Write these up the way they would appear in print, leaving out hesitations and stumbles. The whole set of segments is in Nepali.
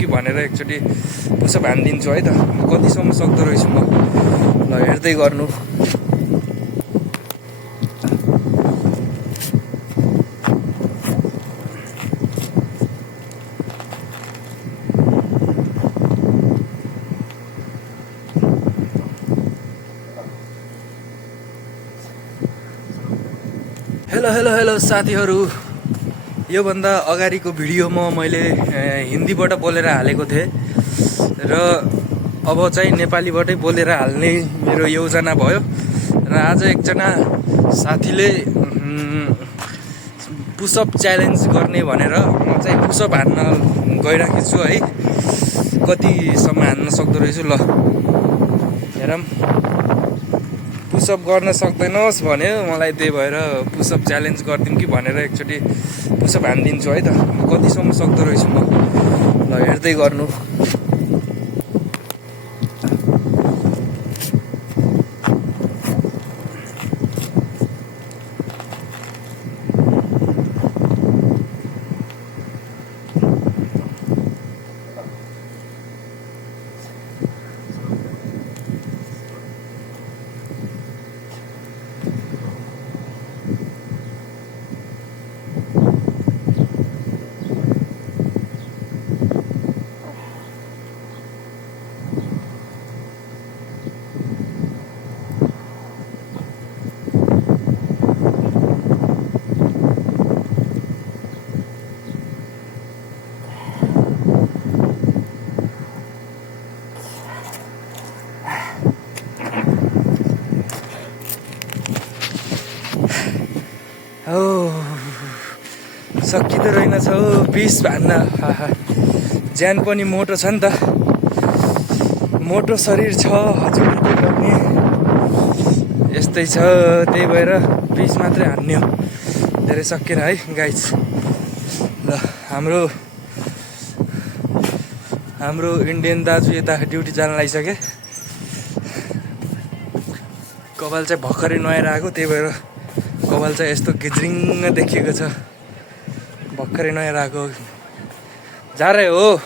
कि भनेर एकचोटि पुसअप हानिदिन्छु है त। कतिसम्म सक्दो रहेछु म, ल हेर्दै गर्नु। हेलो हेलो हेलो साथीहरू, योभन्दा अगाडिको भिडियोमा मैले हिन्दीबाट बोलेर हालेको थिएँ र अब चाहिँ नेपालीबाटै बोलेर हाल्ने मेरो योजना भयो। र आज एकजना साथीले पुसअप च्यालेन्ज गर्ने भनेर म चाहिँ पुसअप हान्न गइराखेको छु है। कतिसम्म हान्न सक्दो रहेछु, ल हेरौँ। पुसअप गर्न सक्दैनस् भन्यो मलाई, त्यही भएर पुसअप च्यालेन्ज गरिदिउँ कि भनेर एकचोटि पुसअप हानिदिन्छु है त। कतिसम्म सक्दो रहेछु म, ल हेर्दै गर्नु। हो सकिँदो रहेनछ हौ 20 भान्न। ज्यान पनि मोटो छ नि त, मोटो शरीर छ हजुर, के गर्ने, यस्तै छ। त्यही भएर 20 मात्रै हान्ने हो, धेरै सकिएन है गाइज। ल हाम्रो इन्डियन दाजु यता ड्युटी जान लागिसके। कपाल चाहिँ भर्खरै नुहाएर आएको, त्यही भएर कपाल चाहिँ यस्तो गिज्रिङ्ग देखिएको छ। भर्खरै नुहाएर आएको। जा रहे हो,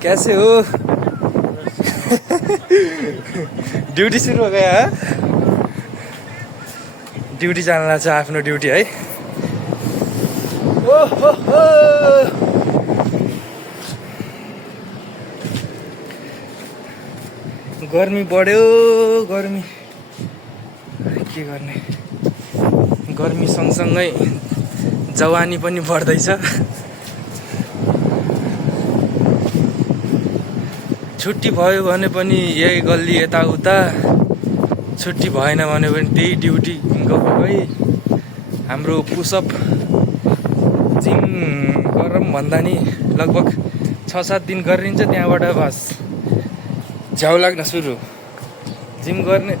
कैसे हो? ड्युटी सुरु हो गया, ड्युटी जान लाग्छ, आफ्नो ड्युटी है। गर्मी बढ्यो, गर्मी के गर्ने, गर्मी सँगसँगै जवानी पनि बढ्दैछ। छुट्टी भयो भने पनि यही गल्ली यताउता, छुट्टी भएन भने पनि त्यही ड्युटी गई। हाम्रो पुसअप जिम गरौँ भन्दा नि लगभग 6-7 दिन गरिन्छ, त्यहाँबाट बस झ्याउ लाग्न सुरु। जिम गर्ने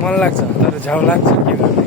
मन लाग्छ तर झ्याउ लाग्छ, के गर्नु।